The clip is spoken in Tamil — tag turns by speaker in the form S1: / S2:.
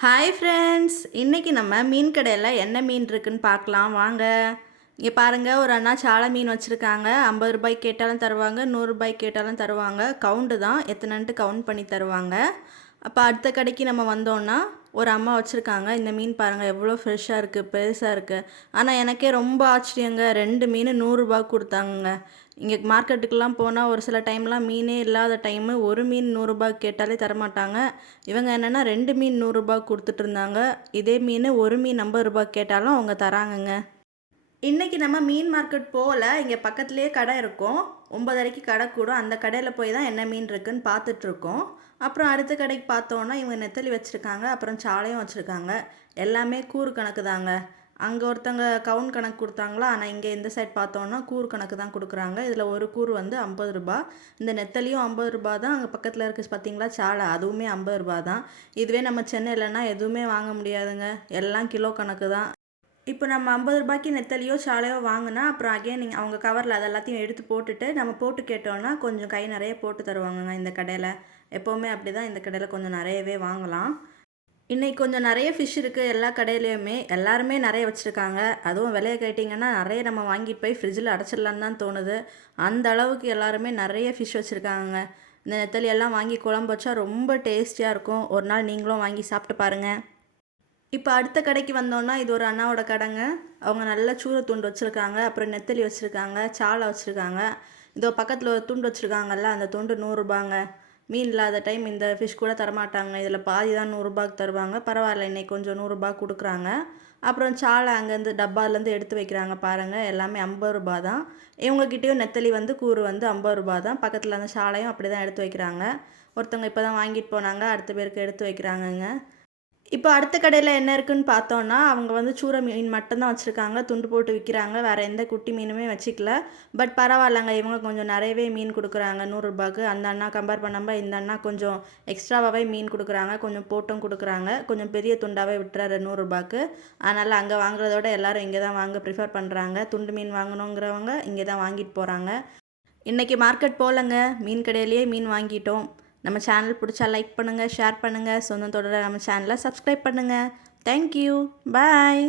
S1: ஹாய் ஃப்ரெண்ட்ஸ் இன்றைக்கி நம்ம மீன் கடையில் என்ன மீன் இருக்குன்னு பார்க்கலாம். வாங்க. இங்கே பாருங்கள் ஒரு அண்ணா சாலை மீன் வச்சுருக்காங்க. ஐம்பது ரூபாய்க்கு கேட்டாலும் தருவாங்க நூறுரூபாய் கேட்டாலும் தருவாங்க. கவுண்டு தான் எத்தனைன்ட்டு கவுண்ட் பண்ணி தருவாங்க? அப்போ அடுத்த கடைக்கு நம்ம வந்தோன்னா ஒரு அம்மா வச்சுருக்காங்க. இந்த மீன் பாருங்கள் எவ்வளோ ஃப்ரெஷ்ஷாக இருக்குது பெருசாக இருக்குது ஆனால் எனக்கே ரொம்ப ஆச்சரியங்க. ரெண்டு மீன் நூறுரூபா கொடுத்தாங்க இங்கே மார்க்கெட்டுக்கெலாம் போனால் ஒரு சில டைம்லாம் மீனே இல்லாத டைமு ஒரு மீன் நூறுரூபா கேட்டாலே தரமாட்டாங்க. இவங்க என்னென்னா ரெண்டு மீன் நூறுரூபா கொடுத்துட்டு இருந்தாங்க. இதே மீன் ஒரு மீன் ஐம்பது ரூபா கேட்டாலும் அவங்க தராங்கங்க. இன்றைக்கி நம்ம மீன் மார்க்கெட் போகல. இங்கே பக்கத்துலேயே கடை இருக்கும். ஒம்பதரைக்கு கடை கூடும். அந்த கடையில் போய் தான் என்ன மீன் இருக்குன்னு பார்த்துட்ருக்கோம் அப்புறம் அடுத்த கடைக்கு பார்த்தோன்னா இவங்க நெத்தலி வச்சுருக்காங்க. அப்புறம் சாலையும் வச்சுருக்காங்க. எல்லாமே கூறு கணக்கு தாங்க. அங்கே ஒருத்தங்க கவுன் கணக்கு கொடுத்தாங்களா? ஆனால் இங்கே இந்த சைட் பார்த்தோன்னா கூறு கணக்கு தான் கொடுக்குறாங்க. இதில் ஒரு கூறு வந்து ஐம்பது ரூபா. இந்த நெத்தலியும் ஐம்பது ரூபா தான். அங்கே பக்கத்தில் இருக்குது பார்த்தீங்களா சாலை. அதுவுமே ஐம்பது ரூபா தான். இதுவே நம்ம சென்னையிலனா எதுவுமே வாங்க முடியாதுங்க. எல்லாம் கிலோ கணக்கு தான். இப்போ நம்ம ஐம்பது ரூபாய்க்கு நெத்தலியோ சாலையோ வாங்கினா அப்புறம் அகைன் நீங்கள் அவங்க கவரில் அது எல்லாத்தையும் எடுத்து போட்டுட்டு நம்ம போட்டு கேட்டோன்னா கொஞ்சம் கை நிறைய போட்டு தருவாங்கங்க இந்த கடையில். எப்போவுமே அப்படி தான் இந்த கடையில் கொஞ்சம் நிறையவே வாங்கலாம். இன்றைக்கி கொஞ்சம் நிறைய ஃபிஷ் இருக்குது எல்லா கடையிலையுமே. எல்லாருமே நிறைய வச்சுருக்காங்க. அதுவும் விலையை கேட்டிங்கன்னா நிறைய நம்ம வாங்கிட்டு போய் ஃப்ரிட்ஜில் அடைச்சிடலான்னு தான் தோணுது. அந்த அளவுக்கு எல்லாருமே நிறைய ஃபிஷ் வச்சுருக்காங்க இந்த நெத்தலி எல்லாம் வாங்கி குழம்பு வச்சா ரொம்ப டேஸ்டியாக இருக்கும். ஒரு நாள் நீங்களும் வாங்கி சாப்பிட்டு பாருங்கள் இப்போ அடுத்த கடைக்கு வந்தோன்னா இது ஒரு அண்ணாவோட கடைங்க. அவங்க நல்ல சூற துண்டு வச்சுருக்காங்க. அப்புறம் நெத்தலி வச்சுருக்காங்க. சாலை வச்சுருக்காங்க. இதோ பக்கத்தில் ஒரு துண்டு வச்சுருக்காங்கல்ல அந்த துண்டு நூறுரூபாங்க மீன் இல்லாத டைம் இந்த ஃபிஷ் கூட தரமாட்டாங்க. இதில் பாதி தான் நூறுரூபாய்க்கு தருவாங்க. பரவாயில்ல இன்னைக்கு கொஞ்சம் நூறுரூபா கொடுக்குறாங்க. அப்புறம் சாலை அங்கேருந்து டப்பாலேருந்து எடுத்து வைக்கிறாங்க பாருங்கள் எல்லாமே ஐம்பது ரூபா தான். இவங்கக்கிட்டேயும் நெத்தலி வந்து கூறு வந்து ஐம்பது ரூபா தான். பக்கத்தில் அந்த சாலையும் அப்படி தான் எடுத்து வைக்கிறாங்க. ஒருத்தவங்க இப்போ தான் வாங்கிட்டு போனாங்க. அடுத்த பேருக்கு எடுத்து வைக்கிறாங்கங்க. இப்போ அடுத்த கடையில் என்ன இருக்குன்னு பார்த்தோன்னா அவங்க வந்து சூற மீன் மட்டும்தான் வச்சுருக்காங்க. துண்டு போட்டு விற்கிறாங்க வேறு எந்த குட்டி மீனுமே வச்சுக்கல. பட் பரவாயில்லங்க. இவங்க கொஞ்சம் நிறையவே மீன் கொடுக்குறாங்க. நூறுரூபாக்கு அந்த அண்ணா கம்பேர் பண்ணாமல் இந்த அண்ணா கொஞ்சம் எக்ஸ்ட்ராவாகவே மீன் கொடுக்குறாங்க. கொஞ்சம் போட்டும் கொடுக்குறாங்க. கொஞ்சம் பெரிய துண்டாகவே விட்டுறாரு நூறுரூபாக்கு அதனால் அங்கே வாங்குறதோட எல்லாரும் இங்கே தான் வாங்க ப்ரிஃபர் பண்ணுறாங்க துண்டு மீன் வாங்கணுங்கிறவங்க இங்கே தான் வாங்கிட்டு போகிறாங்க இன்றைக்கி மார்க்கெட் போகலங்க. மீன் கடையிலேயே மீன் வாங்கிட்டோம். நம்ம சேனல் பிடிச்சா லைக் பண்ணுங்கள் ஷேர் பண்ணுங்கள் சொந்தத்தோட நம்ம சேனலை சப்ஸ்கிரைப் பண்ணுங்கள் தேங்க்யூ பாய்